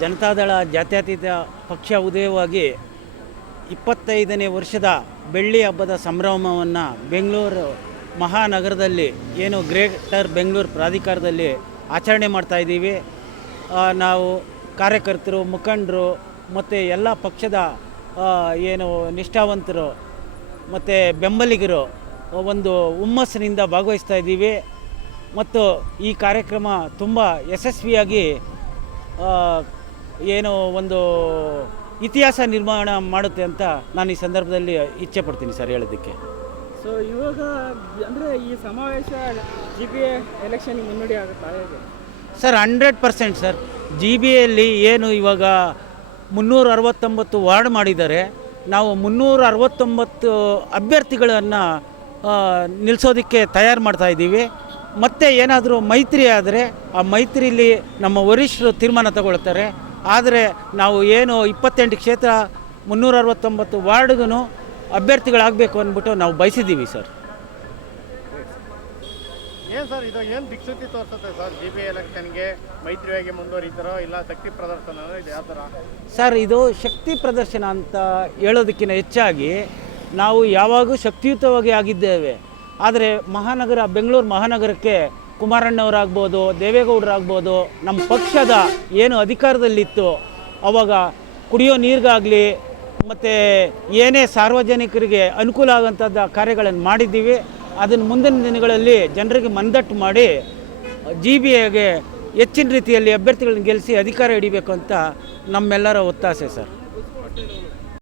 ಜನತಾದಳ ಜಾತ್ಯತೀತ ಪಕ್ಷ ಉದಯವಾಗಿ 25ನೇ ವರ್ಷದ ಬೆಳ್ಳಿ ಹಬ್ಬದ ಸಂಭ್ರಮವನ್ನು ಬೆಂಗಳೂರು ಮಹಾನಗರದಲ್ಲಿ ಏನು ಗ್ರೇಟರ್ ಬೆಂಗಳೂರು ಪ್ರಾಧಿಕಾರದಲ್ಲಿ ಆಚರಣೆ ಮಾಡ್ತಾಯಿದ್ದೀವಿ. ನಾವು ಕಾರ್ಯಕರ್ತರು, ಮುಖಂಡರು ಮತ್ತು ಎಲ್ಲ ಪಕ್ಷದ ಏನು ನಿಷ್ಠಾವಂತರು ಮತ್ತು ಬೆಂಬಲಿಗರು ಒಂದು ಹುಮ್ಮಸ್ಸಿನಿಂದ ಭಾಗವಹಿಸ್ತಾ ಇದ್ದೀವಿ. ಮತ್ತು ಈ ಕಾರ್ಯಕ್ರಮ ತುಂಬ ಯಶಸ್ವಿಯಾಗಿ ಏನು ಒಂದು ಇತಿಹಾಸ ನಿರ್ಮಾಣ ಮಾಡುತ್ತೆ ಅಂತ ನಾನು ಈ ಸಂದರ್ಭದಲ್ಲಿ ಇಚ್ಛೆ ಪಡ್ತೀನಿ ಸರ್ ಹೇಳೋದಕ್ಕೆ. ಸೊ ಇವಾಗ ಅಂದರೆ ಈ ಸಮಾವೇಶ GBA ಎಲೆಕ್ಷನ್ಗೆ ಮುನ್ನಡೆ ಆಗುತ್ತಾ ಹೇಗೆ ಸರ್? 100% ಸರ್. GBAಯಲ್ಲಿ ಏನು ಇವಾಗ 369 ವಾರ್ಡ್ ಮಾಡಿದ್ದಾರೆ. ನಾವು 369 ಅಭ್ಯರ್ಥಿಗಳನ್ನು ನಿಲ್ಲಿಸೋದಕ್ಕೆ ತಯಾರು ಮಾಡ್ತಾಯಿದ್ದೀವಿ. ಮತ್ತು ಏನಾದರೂ ಮೈತ್ರಿ ಆದರೆ ಆ ಮೈತ್ರಿಯಲ್ಲಿ ನಮ್ಮ ವರಿಷ್ಠರು ತೀರ್ಮಾನ ತಗೊಳ್ತಾರೆ. ಆದರೆ ನಾವು ಏನು 28 ಕ್ಷೇತ್ರ 369 ವಾರ್ಡ್ಗೂ ಅಭ್ಯರ್ಥಿಗಳಾಗಬೇಕು ಅಂದ್ಬಿಟ್ಟು ನಾವು ಬಯಸಿದ್ದೀವಿ ಸರ್. ಏನು ಸರ್ ಇದು ಏನು ದಿಕ್ಸೂಚಿ ತೋರಿಸುತ್ತೆ ಸರ್? GBA ಎಲೆಕ್ಷನ್ಗೆ ಮೈತ್ರಿಯಾಗಿ ಮುಂದುವರಿತಾರೋ ಇಲ್ಲ ಶಕ್ತಿ ಪ್ರದರ್ಶನ ಇದು ಯಾವ ಥರ ಸರ್? ಇದು ಶಕ್ತಿ ಪ್ರದರ್ಶನ ಅಂತ ಹೇಳೋದಕ್ಕಿಂತ ಹೆಚ್ಚಾಗಿ ನಾವು ಯಾವಾಗೂ ಶಕ್ತಿಯುತವಾಗಿ ಆಗಿದ್ದೇವೆ. ಆದರೆ ಬೆಂಗಳೂರು ಮಹಾನಗರಕ್ಕೆ ಕುಮಾರಣ್ಣವರಾಗ್ಬೋದು, ದೇವೇಗೌಡರಾಗ್ಬೋದು, ನಮ್ಮ ಪಕ್ಷದ ಏನು ಅಧಿಕಾರದಲ್ಲಿತ್ತು ಆವಾಗ ಕುಡಿಯೋ ನೀರಿಗಾಗಲಿ ಮತ್ತು ಏನೇ ಸಾರ್ವಜನಿಕರಿಗೆ ಅನುಕೂಲ ಆಗೋಂಥದ್ದು ಕಾರ್ಯಗಳನ್ನು ಮಾಡಿದ್ದೀವಿ. ಅದನ್ನು ಮುಂದಿನ ದಿನಗಳಲ್ಲಿ ಜನರಿಗೆ ಮನದಟ್ಟು ಮಾಡಿ GBAಗೆ ಹೆಚ್ಚಿನ ರೀತಿಯಲ್ಲಿ ಅಭ್ಯರ್ಥಿಗಳನ್ನ ಗೆಲ್ಲಿಸಿ ಅಧಿಕಾರ ಹಿಡಿಬೇಕು ಅಂತ ನಮ್ಮೆಲ್ಲರ ಒತ್ತಾಸೆ ಸರ್.